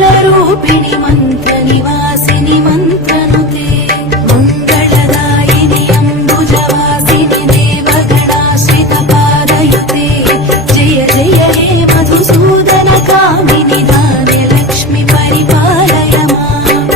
मङ्गलरूपिणि मन्त्रनिवासिनि मन्त्रनुते मङ्गलदायिनि अम्बुजवासिनि देवगणाश्रितपादयुते जय जय हे मधुसूदनकामिनि धान्यलक्ष्मि परिपालय माम्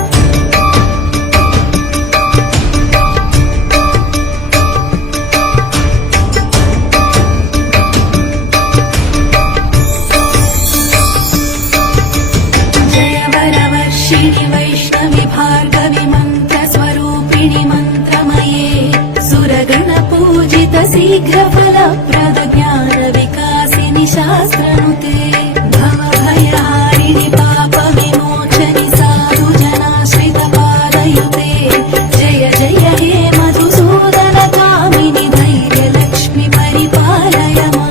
वरवर्षिणि वैष्णवि भार्गवि मन्त्रस्वरूपिणि मन्त्रमये सुरगणपूजित शीघ्रफलप्रद ज्ञानविकासिनि शास्त्रनुते भवभयहारिणि पापविमोचनि साधुजनाश्रितपादयुते जय जय हे मधुसूदनकामिनि धैर्यलक्ष्मि परिपालय माम्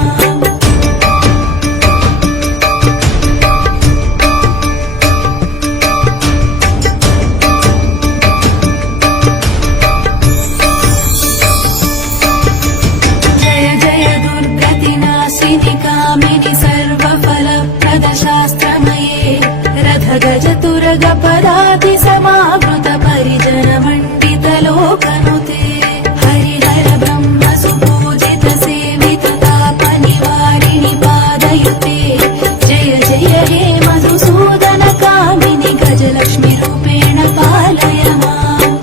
कामिनि सर्वफलप्रद शास्त्रमये रथगजतुरगपदाति समावृत परिजनमण्डित लोकनुते हरिहर ब्रह्म सुपूजित सेवित तापनिवारिणि पादयुते जय जय हे मधुसूदनकामिनि गजलक्ष्मि रूपेण पालय माम्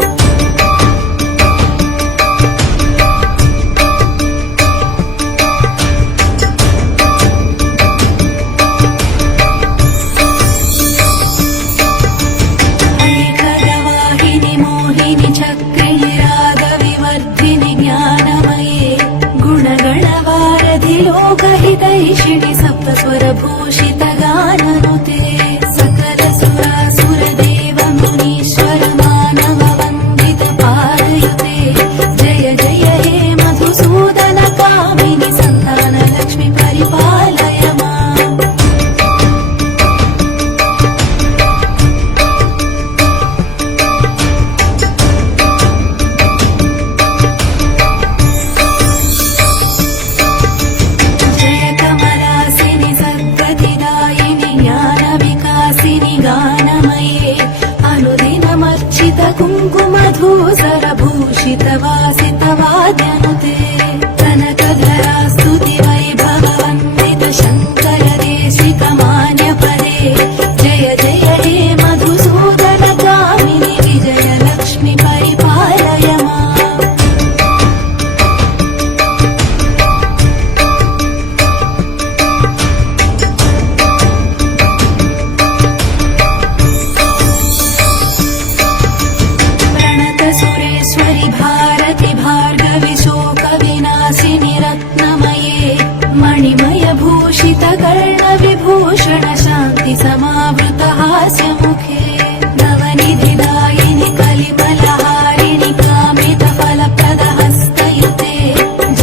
चक्रिणि रागविवर्धिनि ज्ञानमये गुणगणवारधि लोकहितैषिणि सप्तस्वरभूषित गाननुते सकल सुरासुर देव मुनीश्वर मानव वन्दित पादयुते जय जय हे मधुसूदनकामिनि सन्तानलक्ष्मि परिपालय माम् गानमये अनुदिनमर्चित कुङ्कुमधूसरभूषित वासितवाद्यनुते कनकधरा स्तुति वैभववन्दित शङ्कर देशिकमान्यपदे जय जय हे मधुसूदनकामिनि विजयलक्ष्मि परिपालय माम् सुरेश्वरि भारति भार्गवि शोकविनाशिनि रत्नमये मणिमय भूषित कर्णविभूषण शान्ति समावृत हास्यमुखे नवनिधिदायिनि कलिमलहारिणि कामित फलप्रद हस्तयुते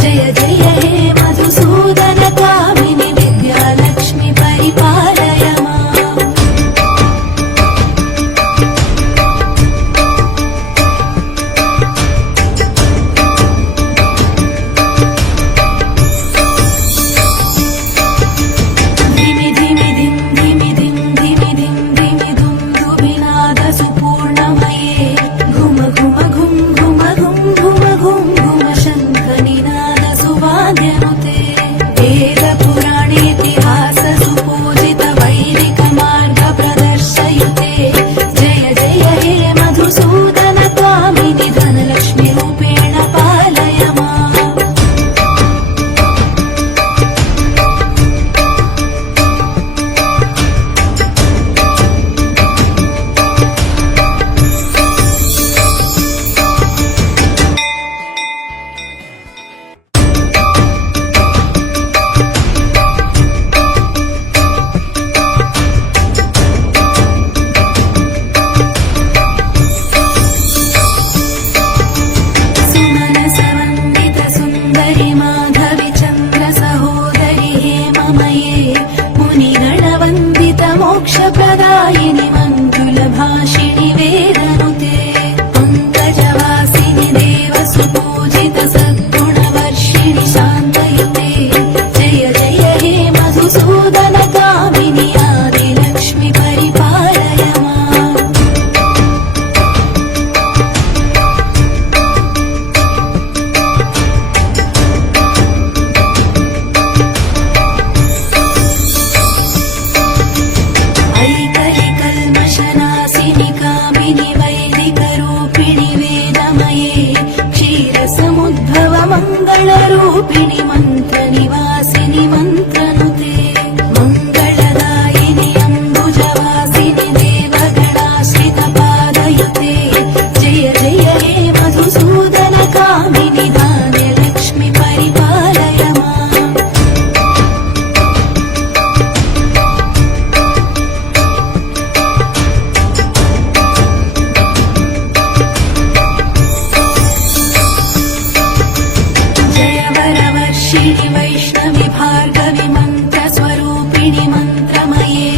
जय जय हे मधुसूदनकामिनि विद्यालक्ष्मि परिपालय माम् वेदपुराणेतिहास सुपूजित वैदिक मार्ग प्रदर्शयुते जय जय हे मधुसूदनकामिनि धनलक्ष्मि रूपेण पालय माम् मोक्षप्रदायिनि मङ्गलभाषिणि वेदनुते पङ्कजवासिनि देवसुपूजित सद्गुणवर्षिणि शान्तयुते जय जय हे मधुसूदनकामिनि आदिलक्ष्मि परिपालय क्लेशनाशिनि कामिनि वैदिकरूपिणि वेदमये क्षीरसमुद्भव मङ्गलरूपिणि मन्त्रनिवासिनि मन्त्रनुते मङ्गलदायिनि अम्बुजवासिनि देवगणाश्रितपादयुते जय जय हे मधुसूदन कामिनि धान्यलक्ष्मि परिपालय माम् वरवर्षिणि वैष्णवि भार्गवि मन्त्रस्वरूपिणि मन्त्रमये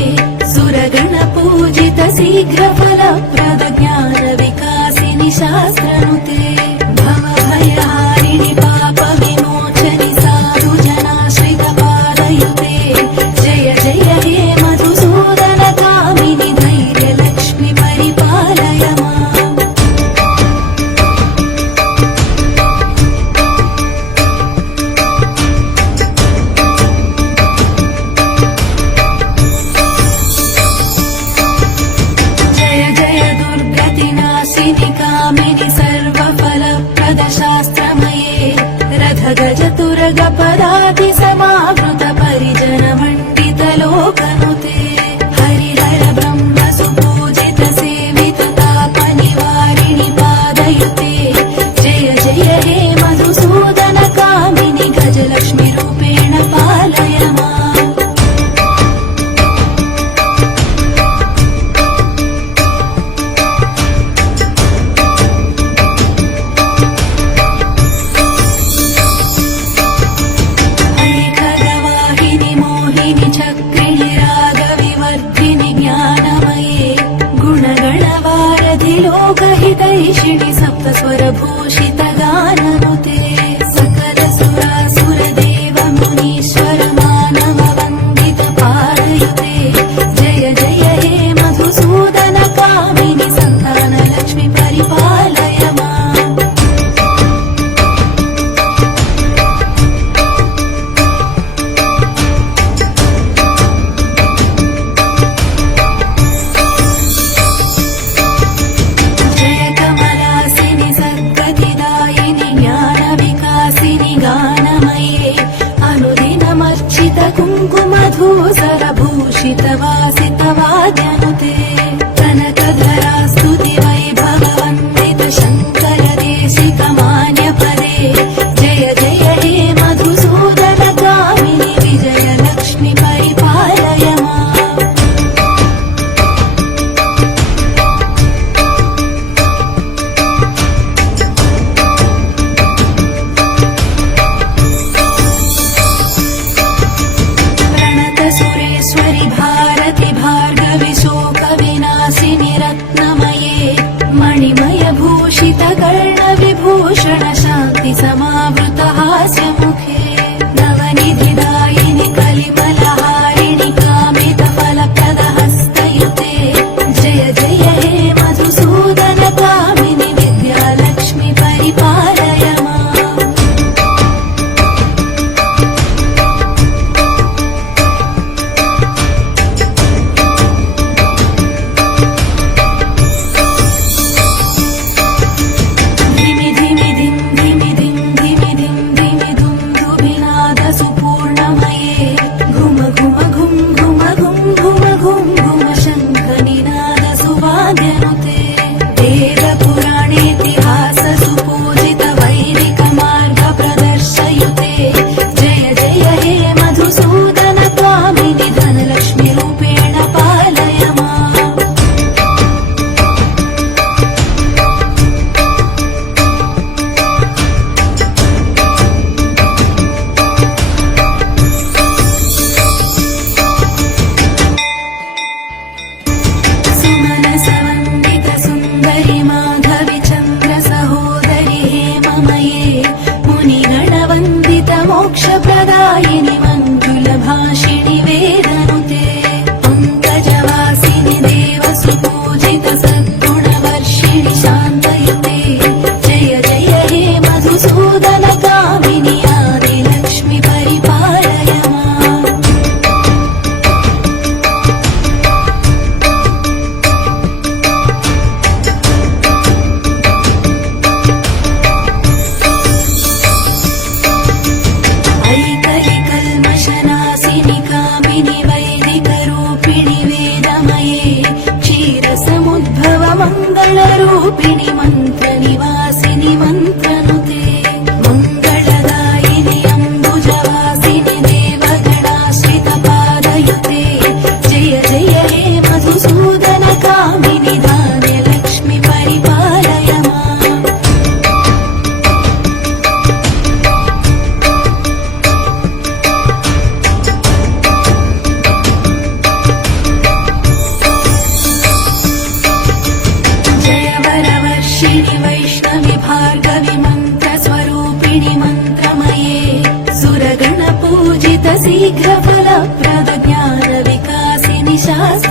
सुरगणपूजित शीघ्रफलप्रद ज्ञानविकासिनि शास्त्रनुते भवभयहारिणि पापविमोचनि साधुजनाश्रितपादयुते जय जय हे मधुसूदन कामिनि धैर्यलक्ष्मि परिपालय माम् नाशिनि कामिनि सर्वफलप्रद शास्त्रमये रथगजतुरगपदाति समावृत परिजन मण्डित लोकनुते हरिहर ब्रह्म सुपूजित सेवित तापनिवारिणि पादयुते जय जय हे मधुसूदन कामिनि गजलक्ष्मि रूपेण पालय माम् चक्रिणि रागविवर्धिनि ज्ञानमये गुणगणवारधि लोकहितैषिणि सप्तस्वरभूषित गाननुते सकल सुरासुरदेव मुनीश्वर मानव वन्दित पादयुते जय जय हे मधुसूदन कामिनि सन्तानलक्ष्मि परिपालय माम् कुङ्कुमधूसरभूषित वासित वाद्यनुते कनकधरा स्तुति वैभववन्दित शङ्कर देशिक मान्यपदे जय जय हे मधुसूदन कामिनि विजयलक्ष्मि परिपालय माम् सुरेश्वरि भारति भार्गवि शोकविनाशिनि रत्नमये मणिमय भूषित कर्णविभूषण शान्ति समावृत हास्यमुखे नवनिधिदायिनि कलिमलहारिणि कामित फलप्रद हस्तयुते जय जय हे मधुसूदन कामिनि विद्यालक्ष्मि परिपालय माम् वेदपुराणेतिहास सुपूजित वैदिक मार्ग प्रदर्शयुते जय जय हे मधुसूदन कामिनि धनलक्ष्मि रूपेण पालय माम् सुमनसवन्दित सुन्दरि माधवि चन्द्र सहोदरि हेममये मुनिगणवन्दित मोक्षप्रदायिनि मञ्जुलभाषिणि वेदनुते पङ्कजवासिनि देवसुपूजित सद्गुणवर्षिणि शान्तयुते जय जय हे मधुसूदन कामिनि आदिलक्ष्मि परिपालय माम् मङ्गलरूपिणि मन्त्रनिवासिनि मन्त्रनुते मङ्गलदायिनि अम्बुजवासिनि देवगणाश्रितपादयुते जय जय हे मधुसूदनकामिनि धान्यलक्ष्मि परिपालय माम् जय वरवर्षिणि वैष्णवि भार्गवि मन्त्रस्वरूपिणि मन्त्रमये सुरगणपूजित शीघ्रफलप्रद ज्ञानविकासिनि शास्त्रि